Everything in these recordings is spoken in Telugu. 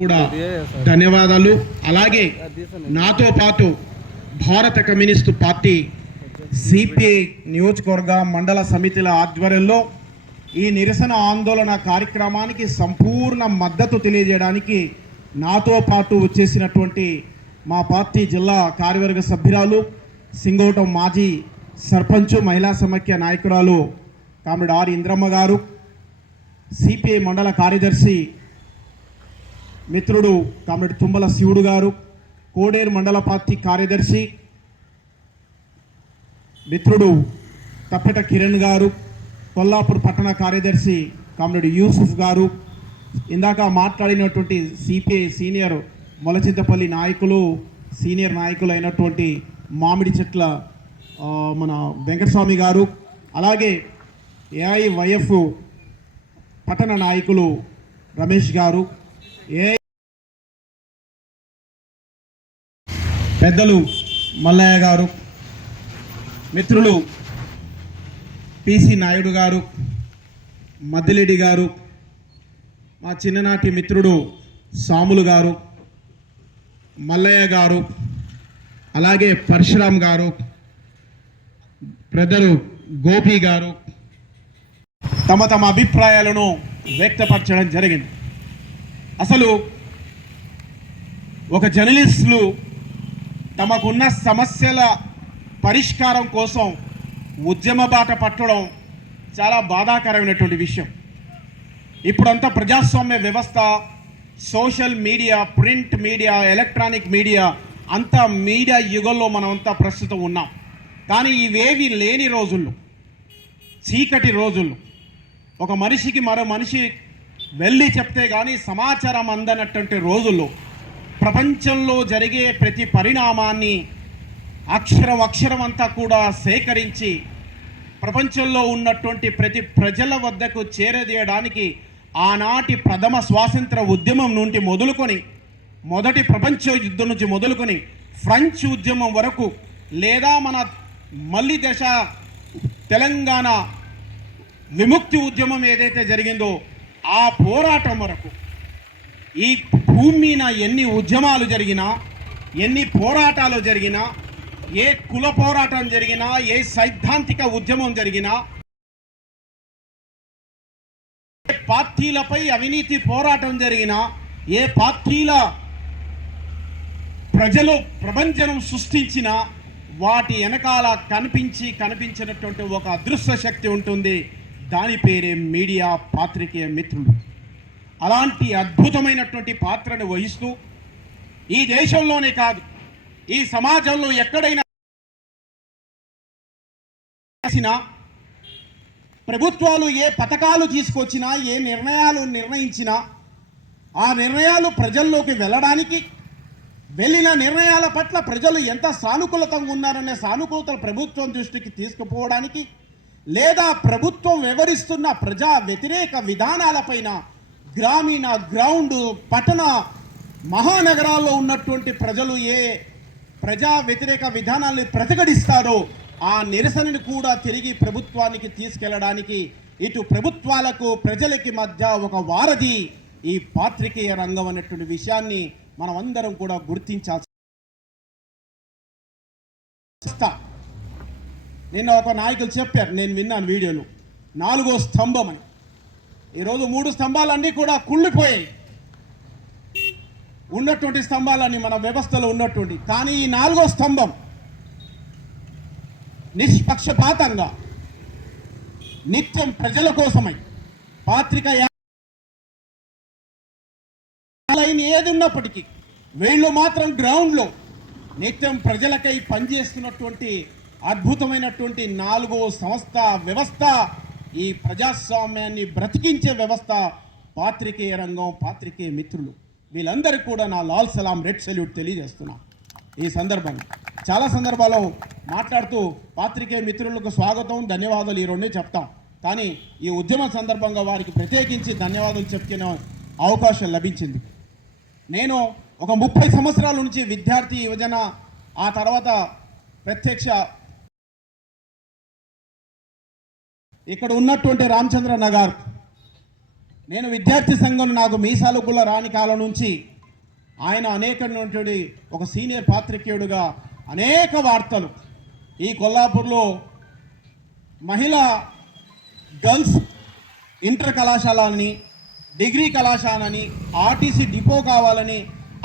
కూడా ధన్యవాదాలు. అలాగే నాతో పాటు భారత కమ్యూనిస్టు పార్టీ సిపిఐ నియోజకవర్గ మండల సమితిల ఆధ్వర్యంలో ఈ నిరసన ఆందోళన కార్యక్రమానికి సంపూర్ణ మద్దతు తెలియజేయడానికి నాతో పాటు వచ్చేసినటువంటి మా పార్టీ జిల్లా కార్యవర్గ సభ్యురాలు సింగోటం మాజీ సర్పంచ్ మహిళా సమైక్య నాయకురాలు కామ్రేడ్ ఆర్ ఇంద్రమ్మ గారు, సిపిఐ మండల కార్యదర్శి మిత్రుడు కామ్రేడ్ తుమ్మల శివుడు గారు, కోడేరు మండల పార్టీ కార్యదర్శి మిత్రుడు తప్పెట కిరణ్ గారు, కొల్లాపూర్ పట్టణ కార్యదర్శి కామ్రేడ్ యూసుఫ్ గారు, ఇందాక మాట్లాడినటువంటి సిపిఐ సీనియర్ మొలచింతపల్లి నాయకులు సీనియర్ నాయకులు అయినటువంటి మామిడి చెట్ల మన వెంకటస్వామి గారు, అలాగే ఏఐవైఎఫ్ పట్టణ నాయకులు రమేష్ గారు, పెద్దలు మల్లయ్య గారు, మిత్రులు పిసి నాయుడు గారు, మద్దిరెడ్డి గారు, మా చిన్ననాటి మిత్రుడు సాములు గారు, మల్లయ్య గారు, అలాగే పరశురామ్ గారు, పెద్దలు గోపి గారు తమ తమ అభిప్రాయాలను వ్యక్తపరచడం జరిగింది. అసలు ఒక జర్నలిస్టులు తమకున్న సమస్యల పరిష్కారం కోసం ఉద్యమ బాట పట్టడం చాలా బాధాకరమైనటువంటి విషయం. ఇప్పుడంతా ప్రజాస్వామ్య వ్యవస్థ, social media, print media, electronic media, అంతా మీడియా యుగంలో మనమంతా ప్రస్తుతం ఉన్నాం. కానీ ఇవేవి లేని రోజుల్లో, చీకటి రోజుల్లో, ఒక మనిషికి మరో మనిషి వెళ్ళి చెప్తే కానీ సమాచారం అందనటువంటి రోజుల్లో ప్రపంచంలో జరిగే ప్రతి పరిణామాన్ని అక్షరం అంతా కూడా సేకరించి ప్రపంచంలో ఉన్నటువంటి ప్రతి ప్రజల వద్దకు చేరదీయడానికి ఆనాటి ప్రథమ స్వాతంత్ర ఉద్యమం నుండి మొదలుకొని, మొదటి ప్రపంచ యుద్ధం నుంచి మొదలుకొని ఫ్రెంచ్ ఉద్యమం వరకు, లేదా మన మళ్ళీ దశ తెలంగాణ విముక్తి ఉద్యమం ఏదైతే జరిగిందో ఆ పోరాటం వరకు ఈ భూమి మీద ఎన్ని ఉద్యమాలు జరిగినా, ఎన్ని పోరాటాలు జరిగినా, ఏ కుల పోరాటం జరిగినా, ఏ సైద్ధాంతిక ఉద్యమం జరిగినా, ఏ పార్టీలపై అవినీతి పోరాటం జరిగినా, ఏ పార్టీల ప్రజలు ప్రభంజనం సృష్టించినా వాటి వెనకాల కనిపించినటువంటి ఒక అదృశ్య శక్తి ఉంటుంది. దాని పేరే మీడియా, పాత్రికేయ మిత్రులు. అలాంటి అద్భుతమైనటువంటి పాత్రను వహిస్తూ ఈ దేశంలోనే కాదు, ఈ సమాజంలో ఎక్కడైనా ప్రభుత్వాలు ఏ పథకాలు తీసుకొచ్చినా, ఏ నిర్ణయాలు నిర్ణయించినా ఆ నిర్ణయాలు ప్రజల్లోకి వెళ్ళడానికి, వెళ్ళిన నిర్ణయాల పట్ల ప్రజలు ఎంత సానుకూలతంగా ఉన్నారనే సానుకూలత ప్రభుత్వం దృష్టికి తీసుకుపోవడానికి, లేదా ప్రభుత్వం వివరిస్తున్న ప్రజా వ్యతిరేక విధానాలపైన గ్రామీణ, గ్రౌండ్, పట్టణ, మహానగరాల్లో ఉన్నటువంటి ప్రజలు ఏ ప్రజా వ్యతిరేక విధానాన్ని ప్రతిఘటిస్తారో ఆ నిరసనని కూడా తిరిగి ప్రభుత్వానికి తీసుకెళ్లడానికి ఇటు ప్రభుత్వాలకు ప్రజలకి మధ్య ఒక వారధి ఈ పాత్రికేయ రంగం అనేటువంటి విషయాన్ని మనం అందరం కూడా గుర్తించాల్సి. నిన్న ఒక నాయకులు చెప్పారు, నేను విన్నాను వీడియోలు, 4వ స్తంభం అని. ఈరోజు 3 స్తంభాలన్నీ కూడా కుళ్ళిపోయాయి, ఉన్నటువంటి స్తంభాలన్నీ మన వ్యవస్థలో ఉన్నటువంటి. కానీ ఈ 4వ స్తంభం నిష్పక్షపాతంగా నిత్యం ప్రజల కోసమై పాత్రికేయ ఏది ఉన్నప్పటికీ వీళ్ళు మాత్రం గ్రౌండ్లో నిత్యం ప్రజలకై పనిచేస్తున్నటువంటి అద్భుతమైనటువంటి 4వ సంస్థ, వ్యవస్థ, ఈ ప్రజాస్వామ్యాన్ని బ్రతికించే వ్యవస్థ పాత్రికేయ రంగం, పాత్రికేయ మిత్రులు. వీళ్ళందరికీ కూడా నా లాల్ సలాం, రెడ్ సెల్యూట్ తెలియజేస్తున్నా. ఈ సందర్భంగా చాలా సందర్భాల్లో మాట్లాడుతూ పాత్రికేయ మిత్రులకు స్వాగతం, ధన్యవాదాలు ఈ రెండే చెప్తాం. కానీ ఈ ఉద్యమ సందర్భంగా వారికి ప్రత్యేకించి ధన్యవాదాలు చెప్పుకునే అవకాశం లభించింది. నేను ఒక 30 సంవత్సరాల నుంచి విద్యార్థి, యువజన, ఆ తర్వాత ప్రత్యక్ష ఇక్కడ ఉన్నటువంటి రామచంద్ర నగర్ నేను విద్యార్థి సంఘం నాకు మీసాలు గుల్ల రాని కాలం నుంచి ఆయన అనేకటువంటి ఒక సీనియర్ పాత్రికేయుడుగా అనేక వార్తలు ఈ కొల్లాపూర్లో మహిళా గర్ల్స్ ఇంటర్ కళాశాలని డిగ్రీ కళాశాలని ఆర్టీసీ డిపో కావాలని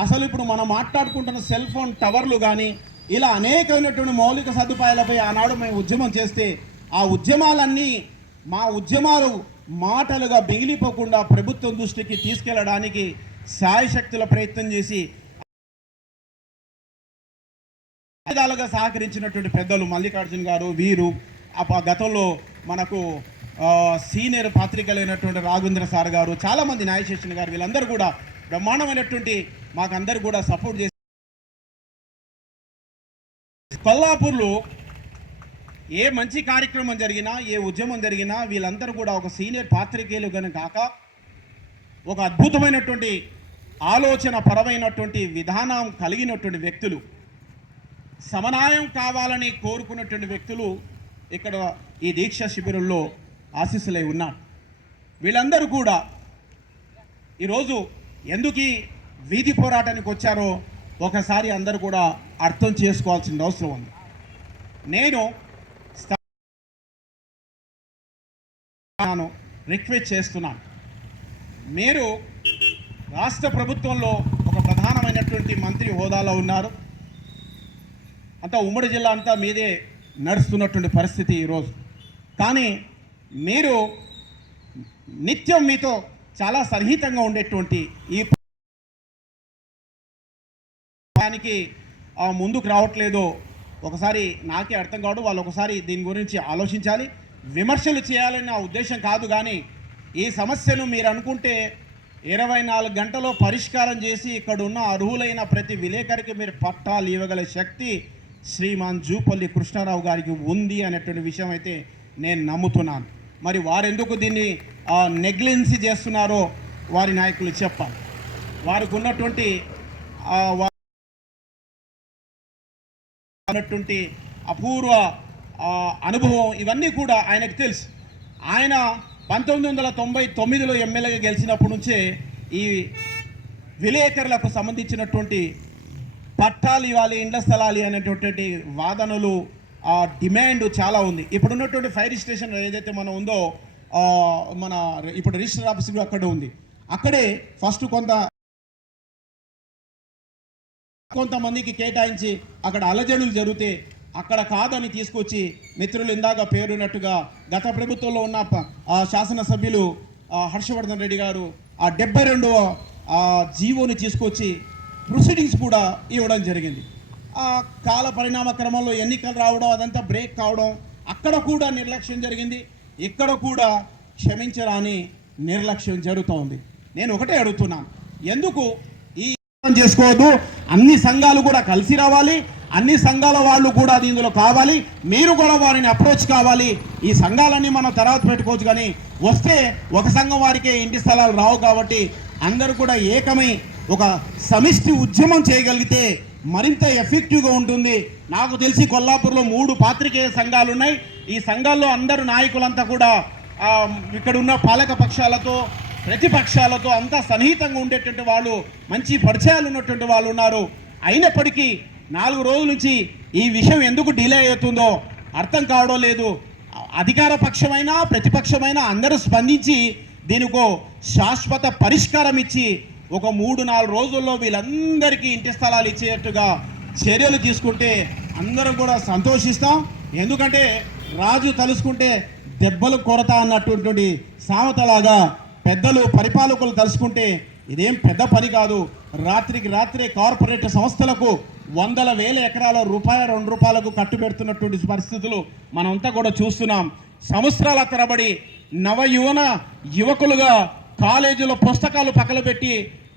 అసలు ఇప్పుడు మనం మాట్లాడుకుంటున్న సెల్ ఫోన్ టవర్లు కానీ ఇలా అనేకమైనటువంటి మౌలిక సదుపాయాలపై ఆనాడు మేము ఉద్యమం చేస్తే ఆ ఉద్యమాలన్నీ మా ఉద్యమాలు మాటలుగా మిగిలిపోకుండా ప్రభుత్వం దృష్టికి తీసుకెళ్లడానికి శాయశక్తుల ప్రయత్నం చేసి విధాలుగా సహకరించినటువంటి పెద్దలు మల్లికార్జున్ గారు వీరు గతంలో మనకు సీనియర్ పాత్రికలైనటువంటి రాఘవేంద్ర సార్ గారు చాలామంది న్యాయశేషన్ గారు వీళ్ళందరూ కూడా బ్రహ్మాండమైనటువంటి మాకందరూ కూడా సపోర్ట్ చేసి కొల్లాపూర్లో ఏ మంచి కార్యక్రమం జరిగినా ఏ ఉద్యమం జరిగినా వీళ్ళందరూ కూడా ఒక సీనియర్ పాత్రికేయులు కనుక కాక ఒక అద్భుతమైనటువంటి ఆలోచన పరమైనటువంటి విధానం కలిగినటువంటి వ్యక్తులు సమన్వయం కావాలని కోరుకున్నటువంటి వ్యక్తులు ఇక్కడ ఈ దీక్ష శిబిరంలో ఆశీస్సులై ఉన్నారు. వీళ్ళందరూ కూడా ఈరోజు ఎందుకు ఈ వీధి పోరాటానికి వచ్చారో ఒకసారి అందరూ కూడా అర్థం చేసుకోవాల్సిన అవసరం ఉంది. నేను రిక్వెస్ట్ చేస్తున్నాను, మీరు రాష్ట్ర ప్రభుత్వంలో ఒక ప్రధానమైనటువంటి మంత్రి హోదాలో ఉన్నారు, అంతా ఉమ్మడి జిల్లా అంతా మీదే నడుస్తున్నటువంటి పరిస్థితి ఈరోజు. కానీ మీరు నిత్యం మీతో చాలా సన్నిహితంగా ఉండేటువంటి ఈ దానికి ముందుకు రావట్లేదో ఒకసారి నాకే అర్థం కావడం, వాళ్ళు ఒకసారి దీని గురించి ఆలోచించాలి. విమర్శలు చేయాలని నా ఉద్దేశం కాదు, కానీ ఈ సమస్యను మీరు అనుకుంటే 24 గంటలో పరిష్కారం చేసి ఇక్కడ ఉన్న అర్హులైన ప్రతి విలేకరికి మీరు పట్టాలు ఇవ్వగల శక్తి శ్రీమాన్ జూపల్లి కృష్ణారావు గారికి ఉంది అనేటువంటి విషయం అయితే నేను నమ్ముతున్నాను. మరి వారెందుకు దీన్ని నెగ్లెన్సీ చేస్తున్నారో వారి నాయకులు చెప్పాలి. వారికి ఉన్నటువంటి అపూర్వ అనుభవం ఇవన్నీ కూడా ఆయనకు తెలుసు. ఆయన 1999లో ఎమ్మెల్యేగా గెలిచినప్పటి నుంచే ఈ విలేకరులకు సంబంధించినటువంటి పట్టాలు ఇవ్వాలి, ఇండ్ల స్థలాలు అనేటువంటి వాదనలు డిమాండ్ చాలా ఉంది. ఇప్పుడున్నటువంటి ఫైర్ స్టేషన్ ఏదైతే మనం ఉందో మన ఇప్పుడు రిజిస్టర్ ఆఫీస్ అక్కడ ఉంది. అక్కడే ఫస్ట్ కొంతమందికి కేటాయించి అక్కడ అలజడులు జరిగితే అక్కడ కాదని తీసుకొచ్చి మిత్రులు ఇందాక పేరున్నట్టుగా గత ప్రభుత్వంలో ఉన్న శాసనసభ్యులు హర్షవర్ధన్ రెడ్డి గారు ఆ 72వ జీవోని తీసుకొచ్చి ప్రొసీడింగ్స్ కూడా ఇవ్వడం జరిగింది. ఆ కాల పరిణామ క్రమంలో ఎన్నికలు రావడం అదంతా బ్రేక్ కావడం అక్కడ కూడా నిర్లక్ష్యం జరిగింది, ఇక్కడ కూడా క్షమించరాని నిర్లక్ష్యం జరుగుతోంది. నేను ఒకటే అడుగుతున్నాను, ఎందుకు ఈ చేసుకోవద్దు? అన్ని సంఘాలు కూడా కలిసి రావాలి, అన్ని సంఘాల వాళ్ళు కూడా దీనిలో కావాలి, మీరు కూడా వారిని అప్రోచ్ కావాలి. ఈ సంఘాలన్నీ మనం తర్వాత పెట్టుకోవచ్చు, కానీ వస్తే ఒక సంఘం వారికే ఇంటి స్థలాలు రావు. కాబట్టి అందరూ కూడా ఏకమై ఒక సమిష్టి ఉద్యమం చేయగలిగితే మరింత ఎఫెక్టివ్గా ఉంటుంది. నాకు తెలిసి కొల్లాపూర్లో 3 పాత్రికేయ సంఘాలు ఉన్నాయి. ఈ సంఘాల్లో అందరు నాయకులంతా కూడా ఇక్కడ ఉన్న పాలక పక్షాలతో ప్రతిపక్షాలతో అంతా సన్నిహితంగా ఉండేటువంటి వాళ్ళు, మంచి పరిచయాలు ఉన్నటువంటి వాళ్ళు ఉన్నారు. అయినప్పటికీ 4 రోజుల నుంచి ఈ విషయం ఎందుకు డిలే అవుతుందో అర్థం కావడం లేదు. అధికార పక్షమైనా ప్రతిపక్షమైనా అందరూ స్పందించి దీనికో శాశ్వత పరిష్కారం ఇచ్చి ఒక 3-4 రోజుల్లో వీళ్ళందరికీ ఇంటి స్థలాలు ఇచ్చేట్టుగా చర్యలు తీసుకుంటే అందరం కూడా సంతోషిస్తాం. ఎందుకంటే రాజు తలుసుకుంటే దెబ్బలు కొరత అన్నటువంటి సామెతలాగా పెద్దలు పరిపాలకులు తలుసుకుంటే ఇదేం పెద్ద పని కాదు. రాత్రికి రాత్రే కార్పొరేట్ సంస్థలకు 100,000 ఎకరాల ₹2 కట్టుబెడుతున్నటువంటి పరిస్థితులు మనమంతా కూడా చూస్తున్నాం. సంవత్సరాల తరబడి యువకులుగా కాలేజీలో పుస్తకాలు పక్కన పెట్టి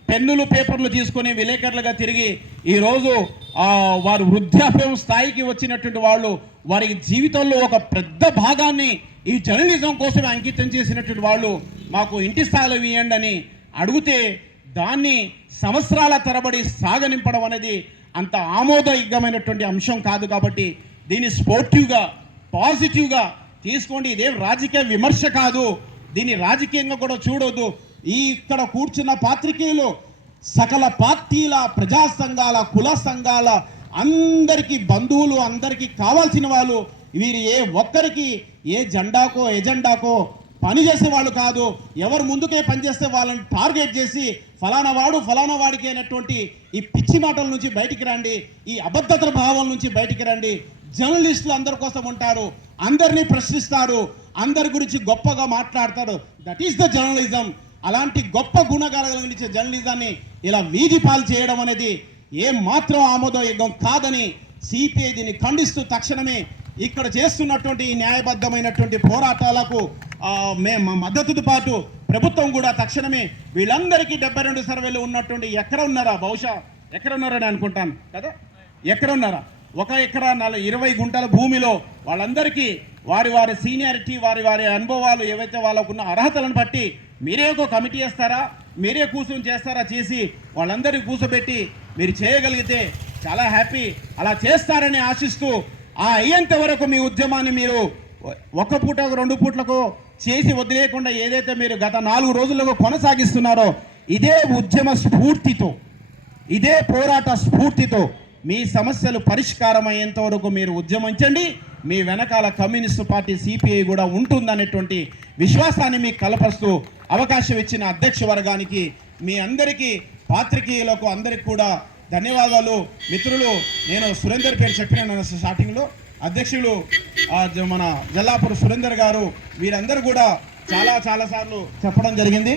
పెన్నులు పేపర్లు తీసుకొని విలేకరులుగా తిరిగి ఈరోజు వారు వృద్ధాప్యం స్థాయికి వచ్చినటువంటి వాళ్ళు వారి జీవితంలో ఒక పెద్ద భాగాన్ని ఈ జర్నలిజం కోసమే అంకితం చేసినటువంటి వాళ్ళు మాకు ఇంటి స్థాయిలు ఇవ్వండి అని అడిగితే దాన్ని సంవత్సరాల తరబడి సాగనింపడం అనేది అంత ఆమోదయోగ్యమైనటువంటి అంశం కాదు. కాబట్టి దీన్ని స్పోర్టివ్గా పాజిటివ్గా తీసుకోండి. ఇదేం రాజకీయ విమర్శ కాదు, దీన్ని రాజకీయంగా కూడా చూడొద్దు. ఇక్కడ కూర్చున్న పాత్రికేయులు సకల పార్టీల, ప్రజా సంఘాల, కుల సంఘాల అందరికీ బంధువులు, అందరికీ కావాల్సిన వాళ్ళు. వీరు ఏ ఒక్కరికి ఏ జెండాకో ఎజెండాకో పనిచేసే వాళ్ళు కాదు. ఎవరు ముందుకే పనిచేస్తే వాళ్ళని టార్గెట్ చేసి ఫలానా వాడికి అయినటువంటి ఈ పిచ్చి మాటల నుంచి బయటికి రండి, ఈ అబద్ధత భావం నుంచి బయటికి రండి. జర్నలిస్టులు అందరి కోసం ఉంటారు, అందరినీ ప్రశ్నిస్తారు, అందరి గురించి గొప్పగా మాట్లాడతారు. That is the journalism. అలాంటి గొప్ప గుణగలిగించే జర్నలిజాన్ని ఇలా వీధి పాలు చేయడం అనేది ఏ మాత్రం ఆమోదయోగ్యం కాదని సిపిఐ దీన్ని ఖండిస్తూ తక్షణమే ఇక్కడ చేస్తున్నటువంటి ఈ న్యాయబద్ధమైనటువంటి పోరాటాలకు మేము మద్దతుతో పాటు ప్రభుత్వం కూడా తక్షణమే వీళ్ళందరికీ 72 సర్వేలు ఉన్నటువంటి ఎక్కడ ఉన్నారా, బహుశా ఎక్కడ ఉన్నారని అనుకుంటాను కదా, ఎక్కడ ఉన్నారా, 1 ఎకరా 20 గుంటల భూమిలో వాళ్ళందరికీ వారి సీనియారిటీ, వారి అనుభవాలు ఏవైతే వాళ్ళకున్న అర్హతలను బట్టి మీరే ఒక కమిటీ వేస్తారా, మీరే కూర్చొని చేస్తారా, చేసి వాళ్ళందరినీ కూర్చోబెట్టి మీరు చేయగలిగితే చాలా హ్యాపీ. అలా చేస్తారని ఆశిస్తూ అయ్యేంత వరకు మీ ఉద్యమాన్ని మీరు 1 పూట 2 పూట్లకు చేసి వదిలేయకుండా ఏదైతే మీరు గత 4 రోజులకు కొనసాగిస్తున్నారో ఇదే ఉద్యమ స్ఫూర్తితో, ఇదే పోరాట స్ఫూర్తితో మీ సమస్యలు పరిష్కారం అయ్యేంత వరకు మీరు ఉద్యమించండి. మీ వెనకాల కమ్యూనిస్టు పార్టీ సిపిఐ కూడా ఉంటుందనేటువంటి విశ్వాసాన్ని మీకు కలపరుస్తూ అవకాశం ఇచ్చిన అధ్యక్ష వర్గానికి, మీ అందరికీ పాత్రికేయులకు అందరికి కూడా ధన్యవాదాలు. మిత్రులు, నేను సురేందర్ పేరు చెప్పినాను స్టార్టింగ్లో, అధ్యక్షులు మన జల్లాపూర్ సురేందర్ గారు, వీరందరూ కూడా చాలా సార్లు చెప్పడం జరిగింది.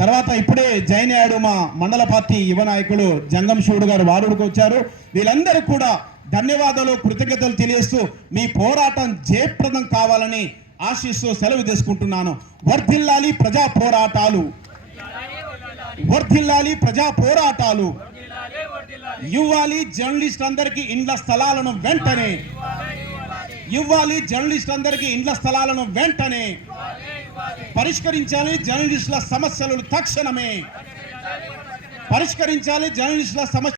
తర్వాత ఇప్పుడే జాయిన్ అయ్యాడు మా మండల పార్టీ యువ నాయకుడు జంగం శివుడు గారు, వారుడికి వచ్చారు. వీళ్ళందరికీ కూడా ధన్యవాదాలు, కృతజ్ఞతలు తెలియజేస్తూ మీ పోరాటం జయప్రదం కావాలని ఆశిస్తూ సెలవు తీసుకుంటున్నాను. వర్ధిల్లాలి ప్రజా పోరాటాలు, వర్ధిల్లాలి ప్రజా పోరాటాలు. ఇవ్వాలి జర్నలిస్ట్ అందరికీ ఇండ్ల స్థలాలను వెంటనే, ఇవ్వాలి జర్నలిస్ట్ అందరికీ ఇండ్ల స్థలాలను వెంటనే. పరిష్కరించాలి జర్నలిస్టుల సమస్యలను తక్షణమే, పరిష్కరించాలి జర్నలిస్టుల సమస్య